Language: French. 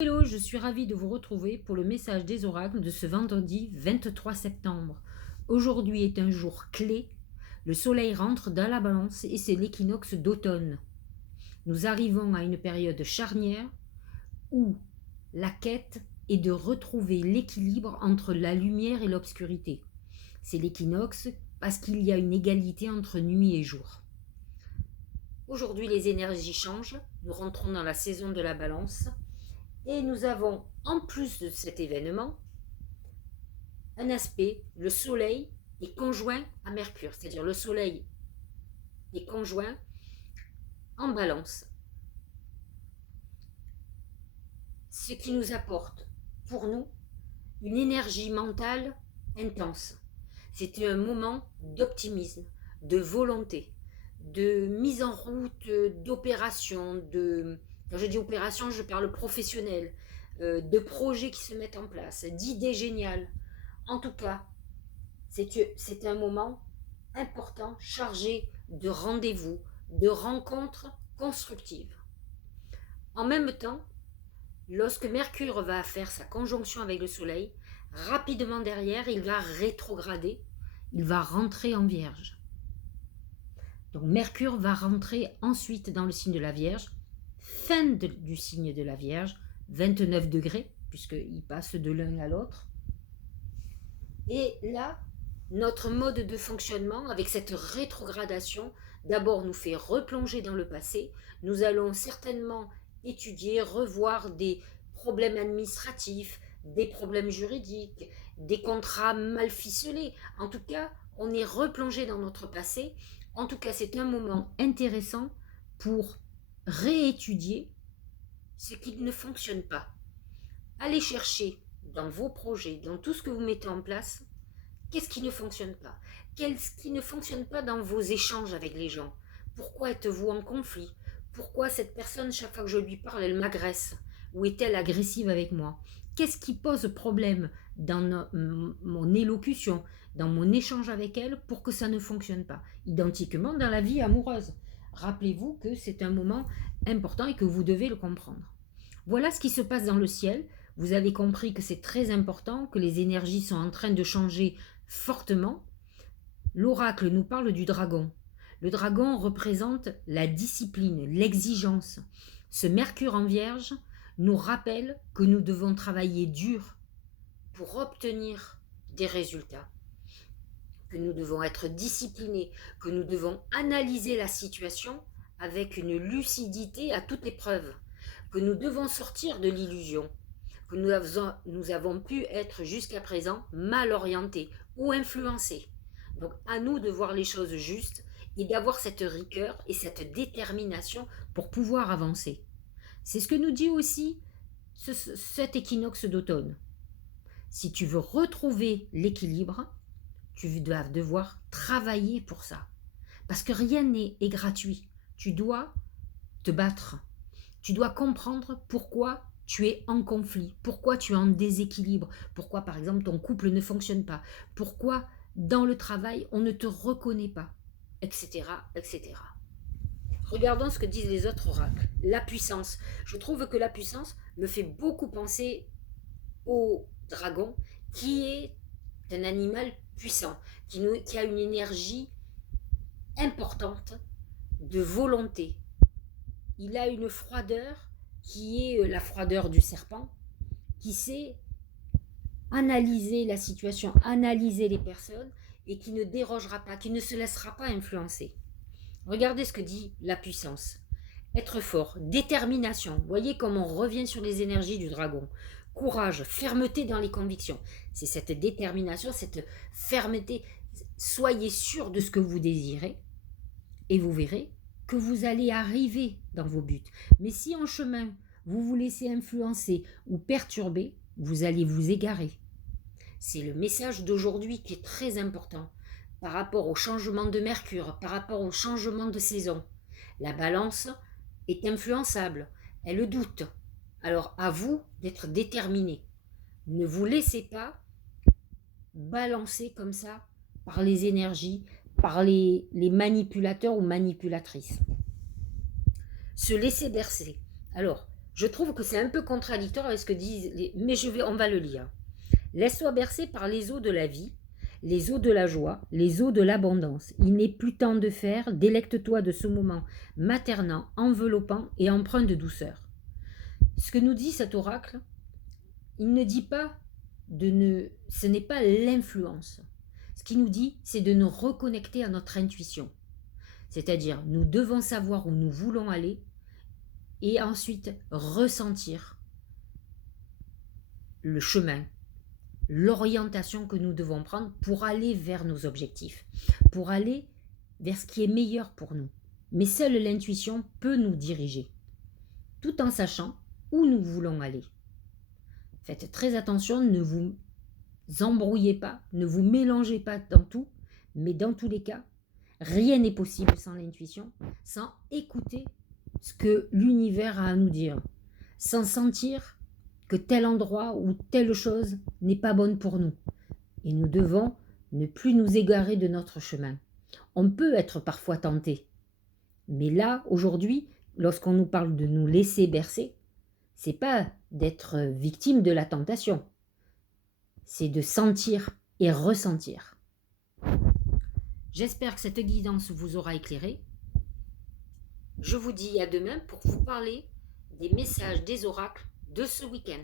Hello, je suis ravie de vous retrouver pour le message des oracles de ce vendredi 23 septembre. Aujourd'hui est un jour clé. Le soleil rentre dans la balance et c'est l'équinoxe d'automne. Nous arrivons à une période charnière où la quête est de retrouver l'équilibre entre la lumière et l'obscurité. C'est l'équinoxe parce qu'il y a une égalité entre nuit et jour. Aujourd'hui, les énergies changent. Nous rentrons dans la saison de la balance. Et nous avons, en plus de cet événement, un aspect, le Soleil est conjoint à Mercure, c'est-à-dire le Soleil est conjoint en balance. Ce qui nous apporte, pour nous, une énergie mentale intense. C'est un moment d'optimisme, de volonté, de mise en route d'opérations, quand je dis opération, je parle professionnel, de projets qui se mettent en place, d'idées géniales. En tout cas, c'est un moment important, chargé de rendez-vous, de rencontres constructives. En même temps, lorsque Mercure va faire sa conjonction avec le Soleil, rapidement derrière, il va rétrograder, il va rentrer en Vierge. Donc Mercure va rentrer ensuite dans le signe de la Vierge, fin du signe de la Vierge, 29 degrés, puisqu'il passe de l'un à l'autre. Et là, notre mode de fonctionnement, avec cette rétrogradation, d'abord nous fait replonger dans le passé. Nous allons certainement étudier, revoir des problèmes administratifs, des problèmes juridiques, des contrats mal ficelés. En tout cas, on est replongé dans notre passé. En tout cas, c'est un moment intéressant pour réétudier ce qui ne fonctionne pas. Allez chercher dans vos projets, dans tout ce que vous mettez en place, qu'est-ce qui ne fonctionne pas? Qu'est-ce qui ne fonctionne pas dans vos échanges avec les gens? Pourquoi êtes-vous en conflit? Pourquoi cette personne, chaque fois que je lui parle, elle m'agresse? Ou est-elle agressive avec moi? Qu'est-ce qui pose problème dans mon élocution, dans mon échange avec elle pour que ça ne fonctionne pas? Identiquement dans la vie amoureuse. Rappelez-vous que c'est un moment important et que vous devez le comprendre. Voilà ce qui se passe dans le ciel. Vous avez compris que c'est très important, que les énergies sont en train de changer fortement. L'oracle nous parle du dragon. Le dragon représente la discipline, l'exigence. Ce Mercure en Vierge nous rappelle que nous devons travailler dur pour obtenir des résultats, que nous devons être disciplinés, que nous devons analyser la situation avec une lucidité à toute épreuve, que nous devons sortir de l'illusion, que nous avons pu être jusqu'à présent mal orientés ou influencés. Donc à nous de voir les choses justes et d'avoir cette rigueur et cette détermination pour pouvoir avancer. C'est ce que nous dit aussi cet équinoxe d'automne. Si tu veux retrouver l'équilibre, tu vas devoir travailler pour ça. Parce que rien n'est gratuit. Tu dois te battre. Tu dois comprendre pourquoi tu es en conflit, pourquoi tu es en déséquilibre, pourquoi par exemple ton couple ne fonctionne pas, pourquoi dans le travail on ne te reconnaît pas, etc., etc. Regardons ce que disent les autres oracles. La puissance. Je trouve que la puissance me fait beaucoup penser au dragon, qui est un animal puissant, qui a une énergie importante de volonté. Il a une froideur qui est la froideur du serpent, qui sait analyser la situation, analyser les personnes et qui ne dérogera pas, qui ne se laissera pas influencer. Regardez ce que dit la puissance. Être fort, détermination. Vous voyez comme on revient sur les énergies du dragon. Courage, fermeté dans les convictions. C'est cette détermination, cette fermeté. Soyez sûr de ce que vous désirez et vous verrez que vous allez arriver dans vos buts. Mais si en chemin, vous vous laissez influencer ou perturber, vous allez vous égarer. C'est le message d'aujourd'hui qui est très important par rapport au changement de Mercure, par rapport au changement de saison. La balance est influençable, elle doute. Alors à vous d'être déterminé. Ne vous laissez pas balancer comme ça par les énergies, par les manipulateurs ou manipulatrices. Se laisser bercer. Alors, Je trouve que c'est un peu contradictoire avec ce que disent mais on va le lire. Laisse-toi bercer par les eaux de la vie, les eaux de la joie, les eaux de l'abondance. Il n'est plus temps de faire, délecte-toi de ce moment maternant, enveloppant et empreint de douceur. Ce que nous dit cet oracle, il ne dit pas ce n'est pas l'influence. Ce qu'il nous dit, c'est de nous reconnecter à notre intuition. C'est-à-dire, nous devons savoir où nous voulons aller et ensuite ressentir le chemin, l'orientation que nous devons prendre pour aller vers nos objectifs, pour aller vers ce qui est meilleur pour nous. Mais seule l'intuition peut nous diriger, tout en sachant où nous voulons aller. Faites très attention, ne vous embrouillez pas, ne vous mélangez pas dans tout, mais dans tous les cas, rien n'est possible sans l'intuition, sans écouter ce que l'univers a à nous dire, sans sentir que tel endroit ou telle chose n'est pas bonne pour nous. Et nous devons ne plus nous égarer de notre chemin. On peut être parfois tenté, mais là, aujourd'hui, lorsqu'on nous parle de nous laisser bercer, c'est pas d'être victime de la tentation, c'est de sentir et ressentir. J'espère que cette guidance vous aura éclairé. Je vous dis à demain pour vous parler des messages des oracles de ce week-end.